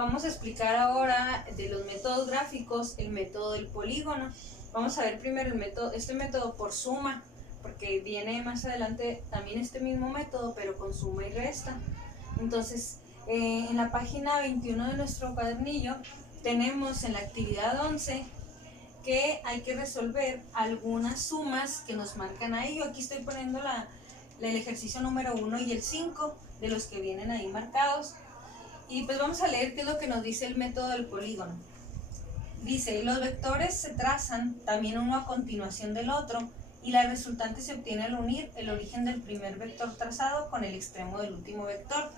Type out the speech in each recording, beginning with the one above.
Vamos a explicar ahora de los métodos gráficos el método del polígono. Vamos a ver primero este método por suma, porque viene más adelante también este mismo método, pero con suma y resta. Entonces, en la página 21 de nuestro cuadernillo tenemos en la actividad 11 que hay que resolver algunas sumas que nos marcan ahí. Yo aquí estoy poniendo el ejercicio número 1 y el 5 de los que vienen ahí marcados. Y pues vamos a leer qué es lo que nos dice el método del polígono. Dice, los vectores se trazan también uno a continuación del otro y la resultante se obtiene al unir el origen del primer vector trazado con el extremo del último vector.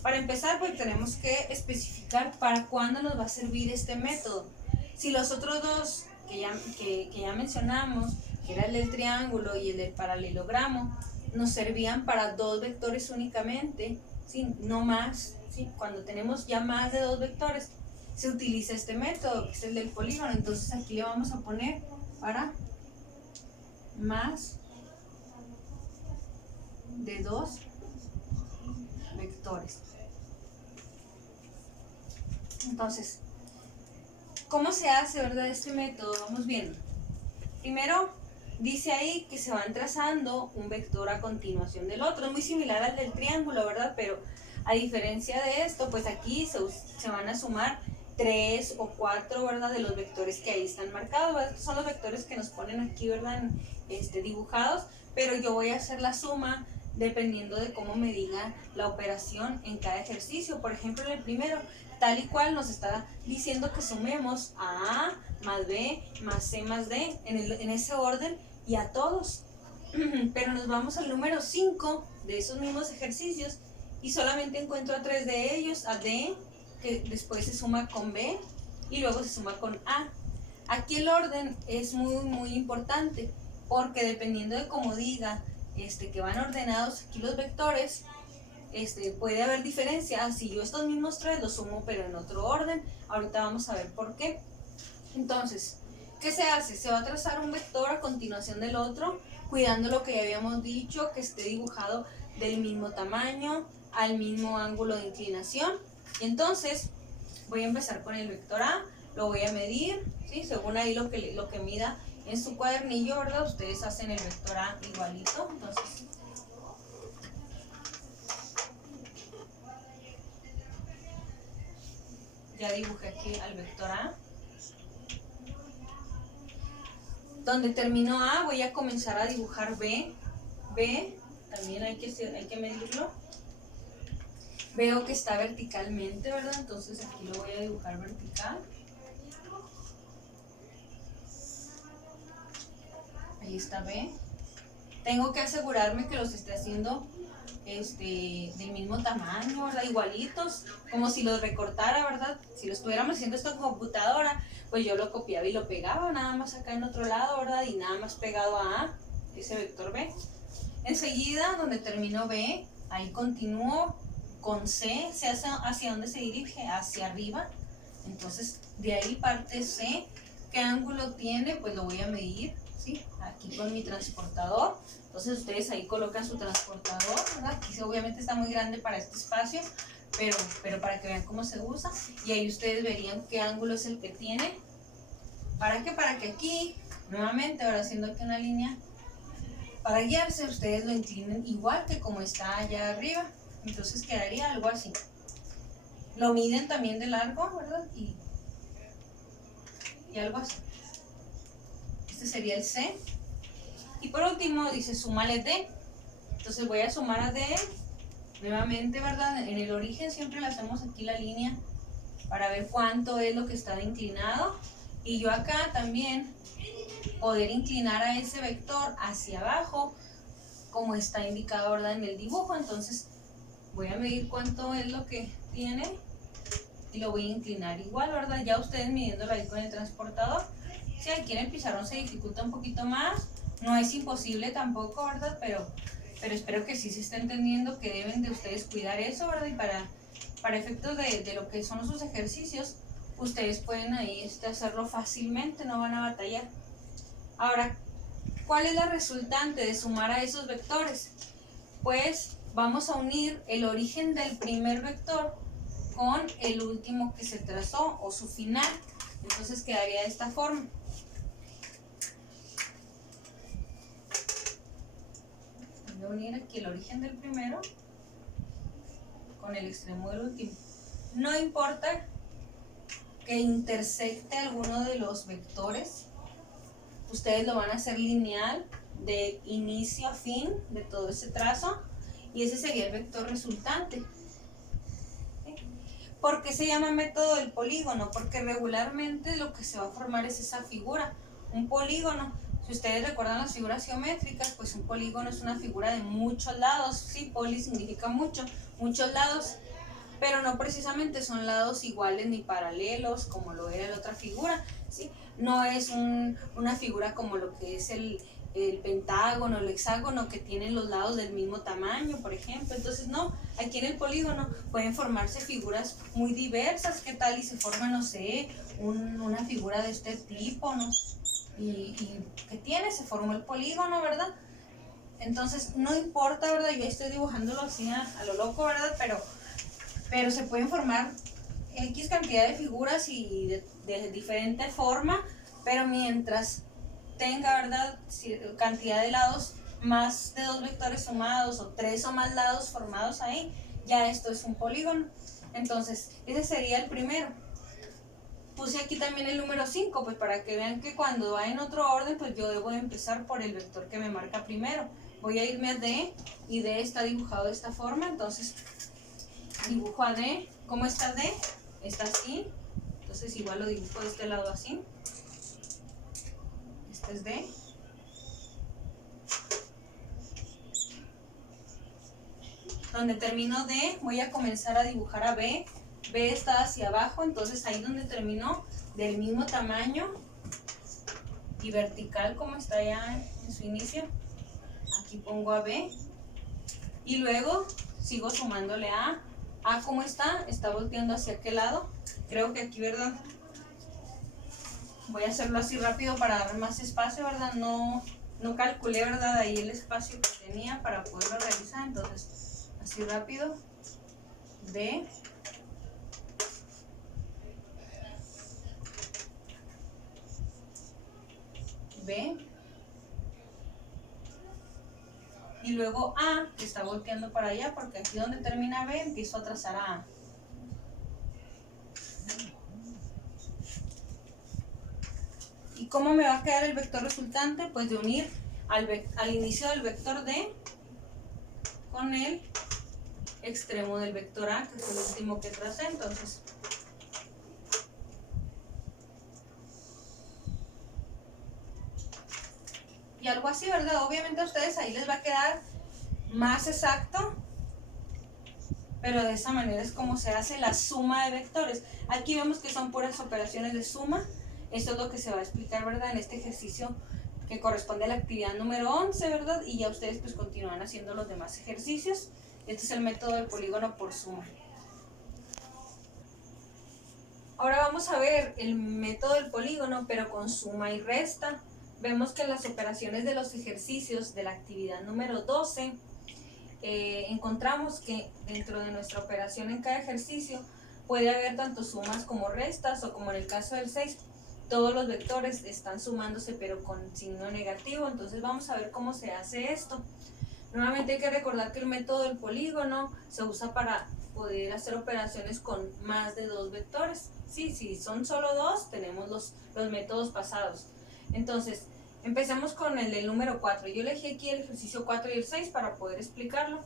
Para empezar, pues tenemos que especificar para cuándo nos va a servir este método. Si los otros dos que ya mencionamos, que era el del triángulo y el del paralelogramo, nos servían para dos vectores únicamente, ¿sí? No más, ¿sí? Cuando tenemos ya más de dos vectores, se utiliza este método, que es el del polígono. Entonces aquí le vamos a poner para más de dos vectores. Entonces, ¿cómo se hace, verdad, este método? Vamos viendo. Primero, dice ahí que se van trazando un vector a continuación del otro. Es muy similar al del triángulo, ¿verdad? Pero a diferencia de esto, pues aquí se van a sumar 3 o 4, ¿verdad? De los vectores que ahí están marcados, ¿verdad? Estos son los vectores que nos ponen aquí, ¿verdad? Dibujados, pero yo voy a hacer la suma dependiendo de cómo me diga la operación en cada ejercicio. Por ejemplo, en el primero, tal y cual nos está diciendo que sumemos a A más B más C más D en ese orden y a todos. Pero nos vamos al número 5 de esos mismos ejercicios y solamente encuentro a 3 de ellos, a D, que después se suma con B y luego se suma con A. Aquí el orden es muy importante porque dependiendo de cómo diga que van ordenados aquí los vectores, puede haber diferencia. Si yo estos mismos tres los sumo pero en otro orden, ahorita vamos a ver por qué. Entonces, ¿qué se hace? Se va a trazar un vector a continuación del otro, cuidando lo que ya habíamos dicho, que esté dibujado del mismo tamaño, al mismo ángulo de inclinación. Y entonces, voy a empezar con el vector A, lo voy a medir, ¿sí? Según ahí lo que mida en su cuadernillo, ¿verdad? Ustedes hacen el vector A igualito, entonces ya dibujé aquí al vector A. Donde terminó A voy a comenzar a dibujar B. B también hay que medirlo. Veo que está verticalmente, ¿verdad? Entonces aquí lo voy a dibujar vertical. Ahí está B. Tengo que asegurarme que los esté haciendo del mismo tamaño, ¿verdad? Igualitos, como si los recortara, ¿verdad? Si lo estuviéramos haciendo esto en computadora, pues yo lo copiaba y lo pegaba, nada más acá en otro lado, ¿verdad? Y nada más pegado a A, ese vector B. Enseguida, donde terminó B, ahí continúo con C. ¿C hacia dónde se dirige? Hacia arriba. Entonces, de ahí parte C. ¿Qué ángulo tiene? Pues lo voy a medir, ¿sí? Aquí con mi transportador. Entonces ustedes ahí colocan su transportador, ¿verdad? Aquí obviamente está muy grande para este espacio, pero para que vean cómo se usa. Y ahí ustedes verían qué ángulo es el que tiene. ¿Para qué? Para que aquí, nuevamente, ahora haciendo aquí una línea, para guiarse, ustedes lo inclinen igual que como está allá arriba. Entonces quedaría algo así. Lo miden también de largo, ¿verdad? Y algo así. Este sería el C. Y por último dice súmale D. Entonces voy a sumar a D. Nuevamente, ¿verdad? En el origen siempre le hacemos aquí la línea para ver cuánto es lo que está inclinado. Y yo acá también poder inclinar a ese vector hacia abajo como está indicado, ¿verdad? En el dibujo. Entonces voy a medir cuánto es lo que tiene y lo voy a inclinar igual, ¿verdad? Ya ustedes midiéndolo ahí con el transportador. Si aquí en el pizarrón se dificulta un poquito más, no es imposible tampoco, ¿verdad? Pero espero que sí se esté entendiendo que deben de ustedes cuidar eso, ¿verdad? Y para efectos de lo que son sus ejercicios, ustedes pueden ahí hacerlo fácilmente, no van a batallar. Ahora, ¿cuál es la resultante de sumar a esos vectores? Pues vamos a unir el origen del primer vector con el último que se trazó o su final. Entonces quedaría de esta forma. Voy a unir aquí el origen del primero con el extremo del último. No importa que intersecte alguno de los vectores, ustedes lo van a hacer lineal de inicio a fin de todo ese trazo y ese sería el vector resultante. ¿Por qué se llama método del polígono? Porque regularmente lo que se va a formar es esa figura, un polígono. Si ustedes recuerdan las figuras geométricas, pues un polígono es una figura de muchos lados. Sí, poli significa mucho, muchos lados, pero no precisamente son lados iguales ni paralelos como lo era la otra figura, ¿sí? No es una figura como lo que es el pentágono, el hexágono, que tienen los lados del mismo tamaño, por ejemplo. Entonces, no, aquí en el polígono pueden formarse figuras muy diversas. ¿Qué tal? Y se forma, no sé, una figura de este tipo, ¿no? Y ¿qué tiene? Se formó el polígono, ¿verdad? Entonces, no importa, ¿verdad? Yo estoy dibujándolo así a lo loco, ¿verdad? Pero se pueden formar X cantidad de figuras y de diferente forma, pero mientras tenga, ¿verdad?, cantidad de lados, más de 2 vectores sumados o 3 o más lados formados ahí, ya esto es un polígono. Entonces, ese sería el primero. Puse aquí también el número 5, pues para que vean que cuando va en otro orden, pues yo debo empezar por el vector que me marca primero. Voy a irme a D, y D está dibujado de esta forma, entonces dibujo a D. ¿Cómo está D? Está así, entonces igual lo dibujo de este lado así. Este es D. Donde termino D, voy a comenzar a dibujar a B. B está hacia abajo, entonces ahí donde terminó, del mismo tamaño y vertical como está ya en su inicio, aquí pongo a B. Y luego sigo sumándole a A. A, ¿cómo está? Está volteando hacia aquel lado. Creo que aquí, ¿verdad? Voy a hacerlo así rápido para dar más espacio, ¿verdad? No calculé, ¿verdad?, ahí el espacio que tenía para poderlo realizar. Entonces, así rápido. D. B. Y luego A, que está volteando para allá, porque aquí donde termina B, empiezo a trazar a A. ¿Y cómo me va a quedar el vector resultante? Pues de unir al inicio del vector D con el extremo del vector A, que es el último que tracé. Entonces, y algo así, ¿verdad? Obviamente a ustedes ahí les va a quedar más exacto, pero de esa manera es como se hace la suma de vectores. Aquí vemos que son puras operaciones de suma. Esto es lo que se va a explicar, ¿verdad?, en este ejercicio que corresponde a la actividad número 11, ¿verdad? Y ya ustedes pues continúan haciendo los demás ejercicios. Este es el método del polígono por suma. Ahora vamos a ver el método del polígono, pero con suma y resta. Vemos que en las operaciones de los ejercicios de la actividad número 12, encontramos que dentro de nuestra operación en cada ejercicio puede haber tanto sumas como restas, o como en el caso del 6, todos los vectores están sumándose pero con signo negativo. Entonces vamos a ver cómo se hace esto. Nuevamente hay que recordar que el método del polígono se usa para poder hacer operaciones con más de 2 vectores. Sí, si son solo 2, tenemos los métodos pasados. Entonces, empecemos con el del número 4. Yo elegí aquí el ejercicio 4 y el 6 para poder explicarlo.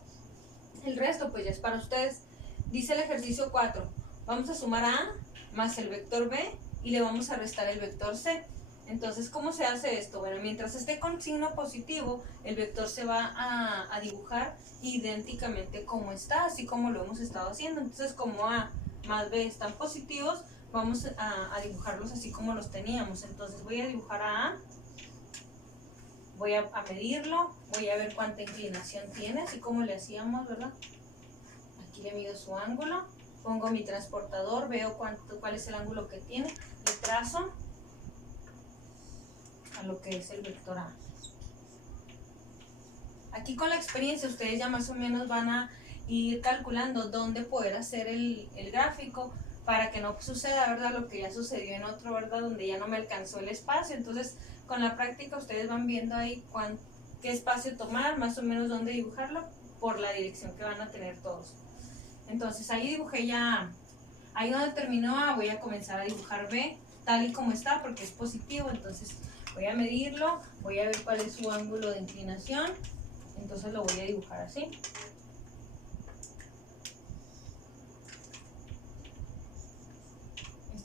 El resto pues ya es para ustedes. Dice el ejercicio 4, vamos a sumar a A más el vector B y le vamos a restar el vector C. Entonces, ¿cómo se hace esto? Bueno, mientras esté con signo positivo, el vector se va a dibujar idénticamente como está, así como lo hemos estado haciendo. Entonces, como A más B están positivos, vamos a dibujarlos así como los teníamos. Entonces, voy a dibujar a A, voy a medirlo, voy a ver cuánta inclinación tiene, así como le hacíamos, ¿verdad? Aquí le mido su ángulo, pongo mi transportador, veo cuál es el ángulo que tiene y trazo a lo que es el vector A. Aquí con la experiencia ustedes ya más o menos van a ir calculando dónde poder hacer el gráfico para que no suceda, ¿verdad? Lo que ya sucedió en otro, ¿verdad? Donde ya no me alcanzó el espacio. Entonces, con la práctica ustedes van viendo ahí qué espacio tomar, más o menos dónde dibujarlo, por la dirección que van a tener todos. Entonces, ahí dibujé ya, ahí donde terminó A, voy a comenzar a dibujar B, tal y como está, porque es positivo. Entonces, voy a medirlo, voy a ver cuál es su ángulo de inclinación. Entonces, lo voy a dibujar así.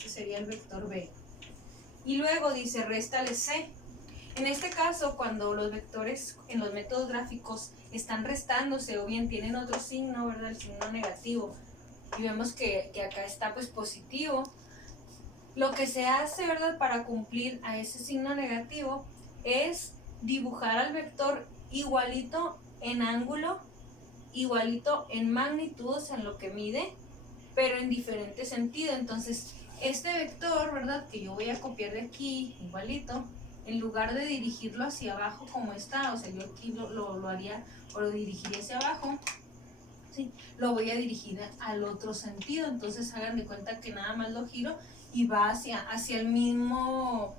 Sería el vector B. Y luego dice réstale C. En este caso, cuando los vectores en los métodos gráficos están restándose o bien tienen otro signo, ¿verdad? El signo negativo, y vemos que acá está pues positivo, lo que se hace, ¿verdad? Para cumplir a ese signo negativo es dibujar al vector igualito en ángulo, igualito en magnitud, o sea, en lo que mide, pero en diferente sentido. Entonces, este vector, ¿verdad? Que yo voy a copiar de aquí, igualito, en lugar de dirigirlo hacia abajo como está, o sea, yo aquí lo haría o lo dirigiría hacia abajo, ¿sí? Lo voy a dirigir al otro sentido. Entonces, hagan de cuenta que nada más lo giro y va hacia el mismo,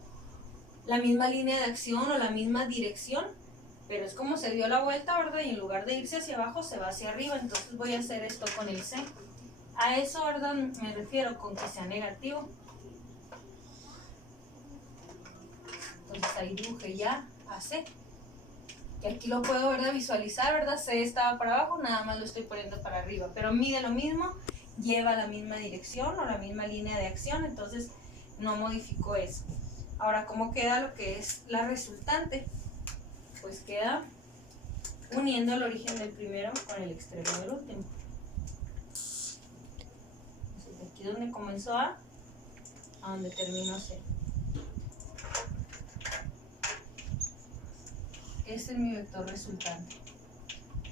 la misma línea de acción o la misma dirección, pero es como se dio la vuelta, ¿verdad? Y en lugar de irse hacia abajo, se va hacia arriba. Entonces voy a hacer esto con el C. A eso, ¿verdad? Me refiero con que sea negativo. Entonces ahí dibujé ya a C. Y aquí lo puedo, ¿verdad? Visualizar, ¿verdad? C estaba para abajo, nada más lo estoy poniendo para arriba. Pero mide lo mismo, lleva la misma dirección o la misma línea de acción, entonces no modificó eso. Ahora, ¿cómo queda lo que es la resultante? Pues queda uniendo el origen del primero con el extremo del último. Entonces, aquí donde comenzó A donde terminó C. Este es mi vector resultante.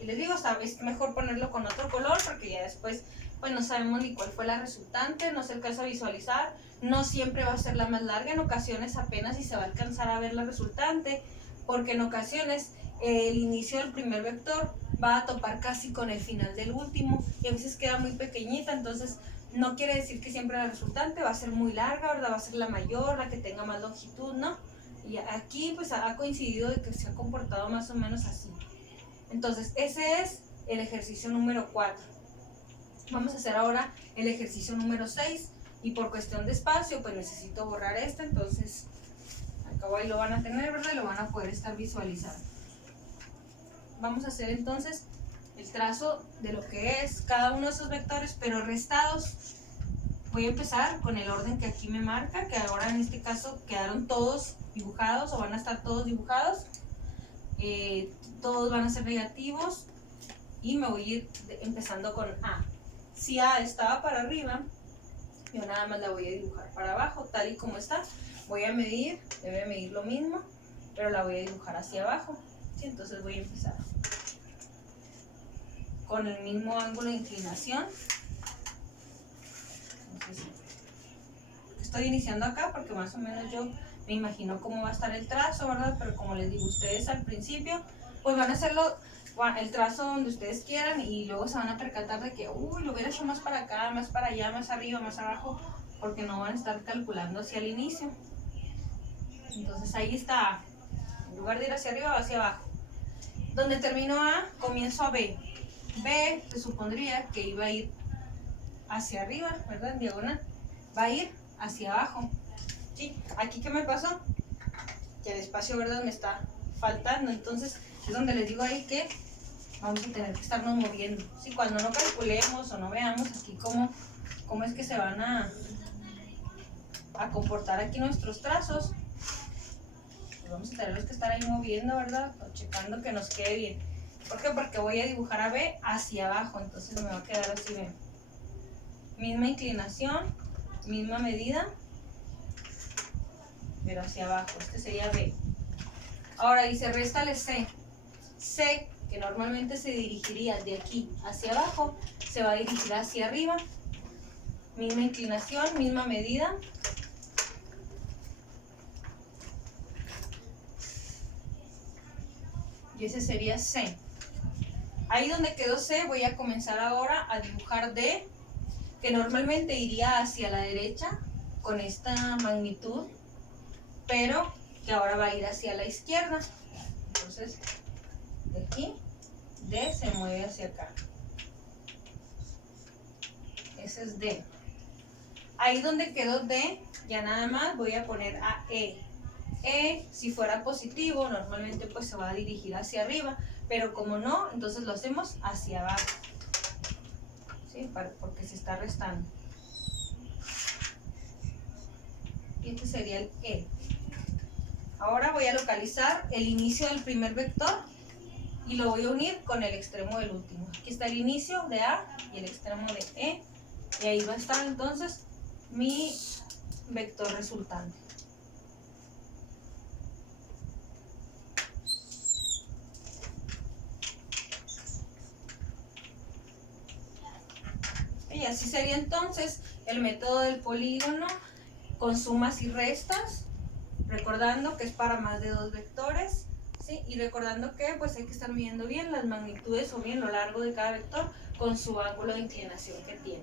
Y les digo, es mejor ponerlo con otro color porque ya después pues no sabemos ni cuál fue la resultante, no se alcanza a visualizar, no siempre va a ser la más larga, en ocasiones apenas si se va a alcanzar a ver la resultante, porque en ocasiones el inicio del primer vector va a topar casi con el final del último y a veces queda muy pequeñita. Entonces no quiere decir que siempre la resultante va a ser muy larga, ¿verdad? Va a ser la mayor, la que tenga más longitud, ¿no? Y aquí pues ha coincidido de que se ha comportado más o menos así. Entonces ese es el ejercicio número 4. Vamos a hacer ahora el ejercicio número 6 y por cuestión de espacio pues necesito borrar este. Entonces acá ahí lo van a tener, ¿verdad? Lo van a poder estar visualizando. Vamos a hacer entonces el trazo de lo que es cada uno de esos vectores, pero restados. Voy a empezar con el orden que aquí me marca, que ahora en este caso quedaron todos dibujados o van a estar todos dibujados. Todos van a ser negativos y me voy a ir empezando con A. Si A estaba para arriba, yo nada más la voy a dibujar para abajo, tal y como está. Voy a medir, debe medir lo mismo, pero la voy a dibujar hacia abajo. ¿Sí? Entonces voy a empezar con el mismo ángulo de inclinación. Entonces, estoy iniciando acá porque más o menos yo me imagino cómo va a estar el trazo, ¿verdad? Pero como les digo, ustedes al principio pues van a hacerlo el trazo donde ustedes quieran y luego se van a percatar de que lo hubiera hecho más para acá, más para allá, más arriba, más abajo, porque no van a estar calculando hacia el inicio. Entonces ahí está, en lugar de ir hacia arriba va hacia abajo. Donde termino A, comienzo a B. B se supondría que iba a ir hacia arriba, ¿verdad? En diagonal. Va a ir hacia abajo. ¿Sí? Aquí, ¿qué me pasó? Que el espacio, ¿verdad? Me está faltando. Entonces es donde les digo ahí que vamos a tener que estarnos moviendo. ¿Sí? Cuando no calculemos o no veamos aquí cómo es que se van a comportar aquí nuestros trazos, pues vamos a tener que estar ahí moviendo, ¿verdad? O checando que nos quede bien. ¿Por qué? Porque voy a dibujar a B hacia abajo, entonces me va a quedar así, ¿ven? Misma inclinación, misma medida, pero hacia abajo. Este sería B. Ahora dice, réstale C. C, que normalmente se dirigiría de aquí hacia abajo, se va a dirigir hacia arriba. Misma inclinación, misma medida. Y ese sería C. Ahí donde quedó C, voy a comenzar ahora a dibujar D, que normalmente iría hacia la derecha con esta magnitud, pero que ahora va a ir hacia la izquierda. Entonces, de aquí, D se mueve hacia acá. Ese es D. Ahí donde quedó D, ya nada más voy a poner a E. E, si fuera positivo, normalmente pues se va a dirigir hacia arriba, pero como no, entonces lo hacemos hacia abajo, ¿sí? Porque se está restando. Y este sería el E. Ahora voy a localizar el inicio del primer vector y lo voy a unir con el extremo del último. Aquí está el inicio de A y el extremo de E, y ahí va a estar entonces mi vector resultante. Y así sería entonces el método del polígono con sumas y restas, recordando que es para más de 2 vectores, ¿sí? Y recordando que pues hay que estar midiendo bien las magnitudes o bien lo largo de cada vector con su ángulo de inclinación que tiene.